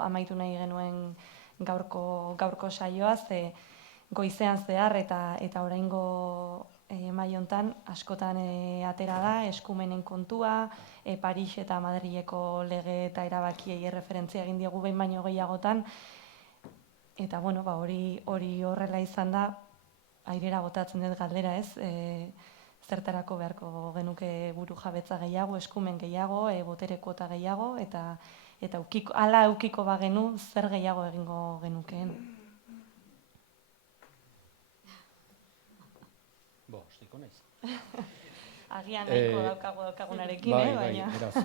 amaitu nahi genuen gaurko saioa, ze goizean zehar eta oraingo mahai hontan askotan atera da eskumenen kontua, Paris eta Madrileko lege eta erabakiei erreferentzia egin diegu behin baino gehiagotan, eta bueno, hori horrela izan da, airera botatzen dut galdera, ez? Zertarako beharko genuke buru jabetza gehiago, eskumen gehiago, botere kuota gehiago, eta hala eukiko bagenu, zer gehiago egingo genukeen. Estiko naiz. Agian nahiko daukagunarekin, baina. Beraz,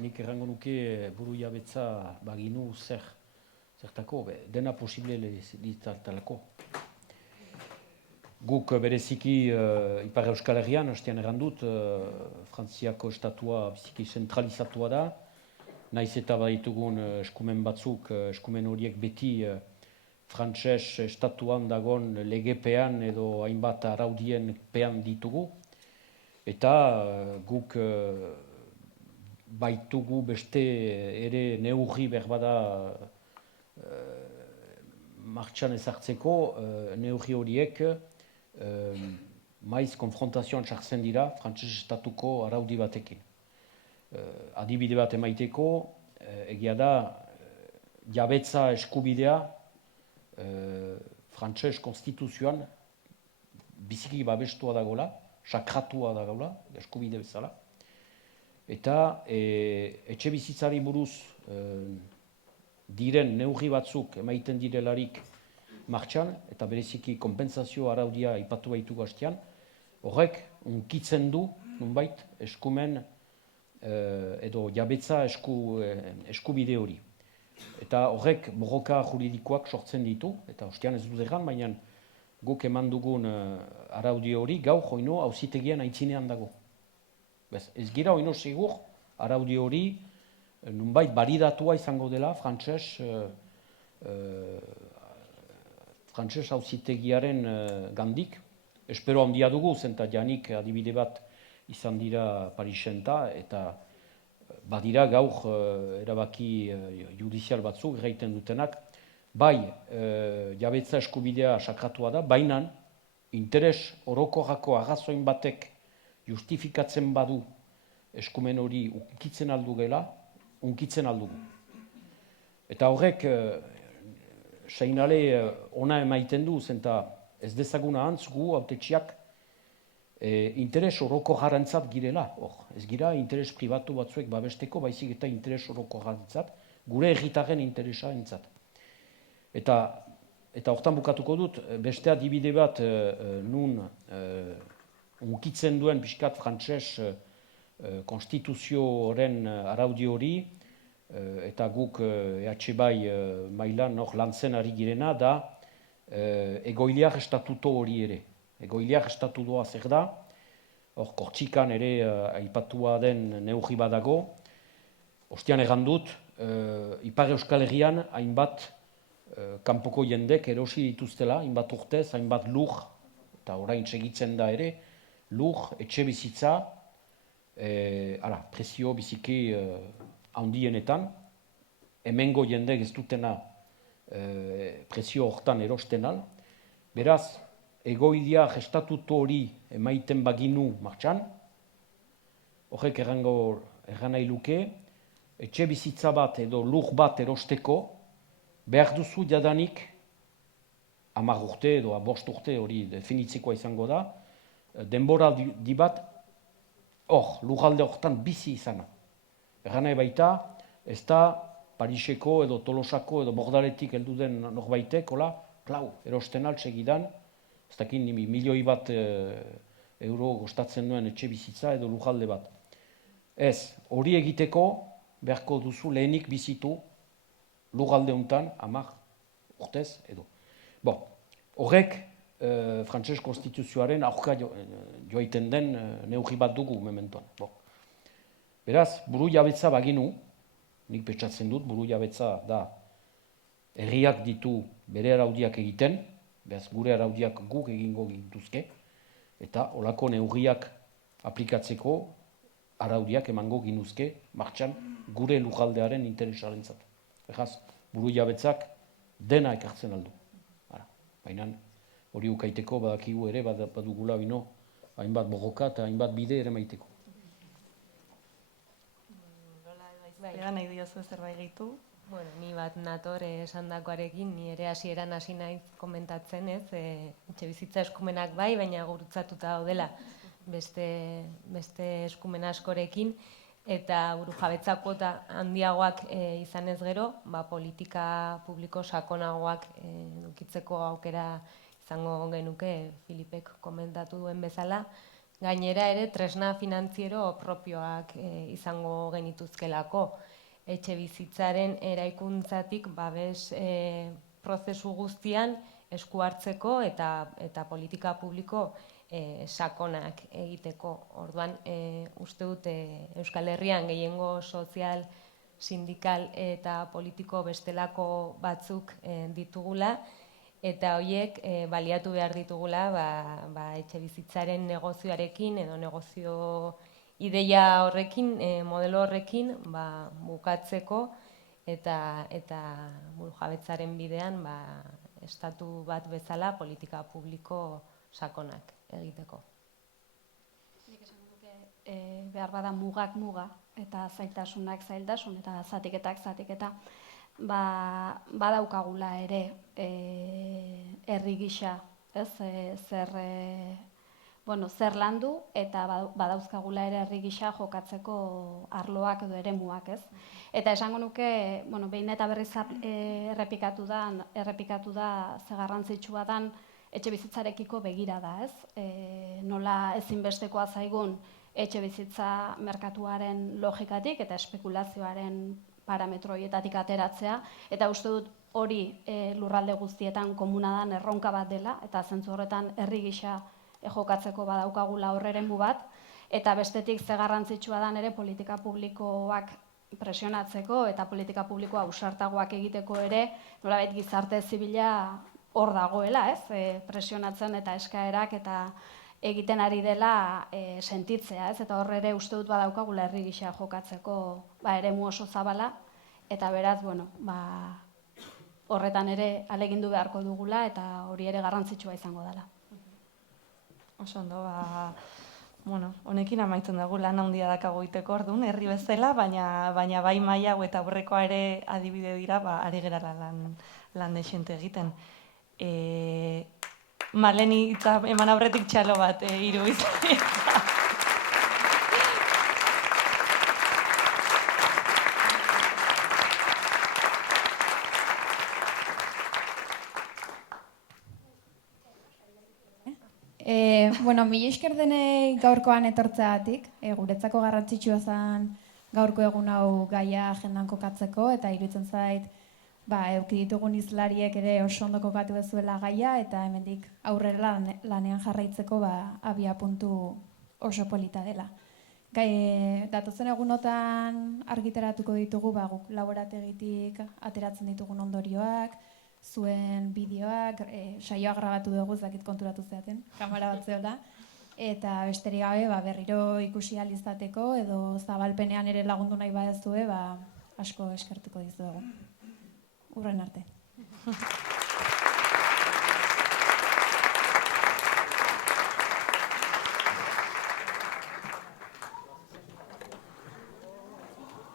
nik errango nuke buru jabetza baginu zertako, dena posible litzartalako. Guk bereziki Ipar Euskal Herrian, hastean errandut, Frantziako estatua biziki zentralizatua da, naiz eta baditugun eskumen batzuk, eskumen horiek beti frantses estatuan dagon legepean edo hainbat araudien pean ditugu, eta guk baitugu beste ere neurri berbada martxan ezartzeko, neurri horiek maiz konfrontazioan sartzen dira frantses estatuko araudi batekin. Adibide bat emaiteko, egia da, jabetza eskubidea frantses konstituzioan biziki babestua dagoela, sakratua dagoela, eskubide bezala. Eta etxe bizitzari buruz diren neurri batzuk emaiten direlarik martxan, eta bereziki konpentsazio araudia ipatu baitu hastean, horrek unkitzen du, nunbait, eskumen edo jabetza eskubide hori. Eta horrek borroka juridikoak sortzen ditu, eta ostean ez dut erran, baina guk eman dugun araudi hori gaur joino auzitegian aitzinean dago. Ez gira oino segur araudi hori nunbait balidatua izango dela frantses auzitegiaren gandik. Espero handia dugu, zenta janik adibide bat izan dira Parisenta, eta badira gaur erabaki judizial batzuk erraiten dutenak, bai jabetza eskubidea sakratua da, baina interes orokorrako arrazoin batek justifikatzen badu eskumen hori unkitzen aldugela, unkitzen aldugu. Eta horrek seinale ona emaiten du, zenta ez dezaguna antz gu hautetsiak interes orokorrarentzat girela. Ez gira interes pribatu batzuek babesteko, baizik eta interes orokorrarentzat, gure herritarren interesarentzat. Eta hortan bukatuko dut, beste adibide bat nun unkitzen duen pixkat frantses konstituzioaren araudi hori, eta guk EH mailan lantzen ari girena da egoiliar estatuto hori ere. Egoiliar estatutoa zer da, hor Kortxikan ere aipatua den neurri badago, ostean errandut, Ipar Euskal Herrian hainbat kanpoko jendek erosi dituztela, hainbat urtez, hainbat lur, eta orain segitzen da ere, lur, etxe bizitza, presio biziki handienetan, hemengo jendek ez dutena presio hortan erosten al. Beraz, egoilia estatuto hori emaiten baginu martxan, horrek erran nahi luke, etxe bizitza bat edo lur bat erosteko, behar duzu jadanik 10 urte edo 5 urte hori definitzikoa izango da, denbora bat hor, lurralde horretan bizi izana. Erran nahi baita, ez da Pariseko edo Tolosako edo Bordaretik heldu den norbaitek, erosten altsegidan, ez dakin milioi bat euro gostatzen duen etxe bizitza edo lurralde bat. Ez, hori egiteko beharko duzu lehenik bizitu lurralde honetan 10 urtez edo. Horrek frantses konstituzioaren aurka joaiten den neurri bat dugu mementoan. Beraz, buru jabetza baginu, nik pentsatzen dut, buru jabetza da herriak ditu bere araudiak egiten, beraz gure araudiak guk egingo gintuzke, eta olako neurriak aplikatzeko araudiak emango ginuzke martxan gure lujaldearen interesarentzat. Beraz, buru jabetzak dena ekartzen aldu. Baina hori ukaiteko badakigu ere badugula bino hainbat borroka eta hainbat bide ere maiteko. Ega nahi diozu zerbait gehitu? Bueno, ni bat nator esandakoarekin, ni ere hasieran hasi naiz komentatzen, ez, etxebizitza eskumenak bai, baina gurutzatuta daudela beste eskumen askorekin, eta burujabetza kuota handiagoak izanez gero, politika publiko sakonagoak edukitzeko aukera izango genuke Filipek komentatu duen bezala, gainera ere tresna finantziero propioak izango genituzkelako. Etxe bizitzaren eraikuntzatik babes prozesu guztian esku hartzeko eta politika publiko sakonak egiteko. Orduan, uste dute Euskal Herrian gehiengo sozial, sindikal eta politiko bestelako batzuk ditugula, eta horiek baliatu behar ditugula etxe bizitzaren negozioarekin edo negozio ideia horrekin, modelo horrekin bukatzeko eta burujabetzaren bidean estatu bat bezala politika publiko sakonak egiteko. Nik esan duke behar bada mugak muga eta zailtasunak zailtasun eta zatiketak zatiketa badaukagula ere herri gisa, ez, zer landu eta badauzkagula ere herri gisa jokatzeko arloak edo eremuak, ez? Eta esango nuke, behin eta berriz errepikatu da ze garrantzitsua dan etxe bizitzarekiko begira da, ez? Nola ezinbestekoa zaigun etxe bizitza merkatuaren logikatik eta espekulazioaren parametroietatik ateratzea, eta uste dut hori lurralde guztietan komuna dan erronka bat dela, eta zentzu horretan herri gisa jokatzeko badaukagula horreremu bat, eta bestetik ze garrantzitsua dan ere politika publikoak presionatzeko eta politika publikoa ausartagoak egiteko ere, nolabait gizarte zibila hor dagoela, ez? Presionatzen eta eskaerak eta egiten ari dela sentitzea, ez? Eta horre ere uste dut badaukagula herri gisa jokatzeko eremu oso zabala, eta beraz, horretan ere ahalegindu beharko dugula eta hori ere garrantzitsua izango dela. Oso ondo, honekin amaitzen dugu lan handia dakago iteko orduan, herri bezala, baina bai maila eta aurrekoa ere adibide dira, ari gerala lan desente egiten. Maleni hitza eman aurretik txalo bat hiru izan. Mila esker denei gaurkoan etortzeagatik, guretzako garrantzitsua zen gaurko egun hau gaia agendan kokatzeko, eta iruditzen zait, eduki ditugun hizlariek ere oso ondo kokatu bezuela gaia, eta hemendik aurrera lanean jarraitzeko abia puntu oso polita dela. Datozen egunotan argitaratuko ditugu guk laborategitik ateratzen ditugun ondorioak, zuen bideoak, saioa grabatu dugu, zakit konturatu zeaten, kamara bat zeola, eta besterik gabe berriro ikusi ahal izateko edo zabalpenean ere lagundu nahi badezue, asko eskertuko dizuegu. Hurren arte.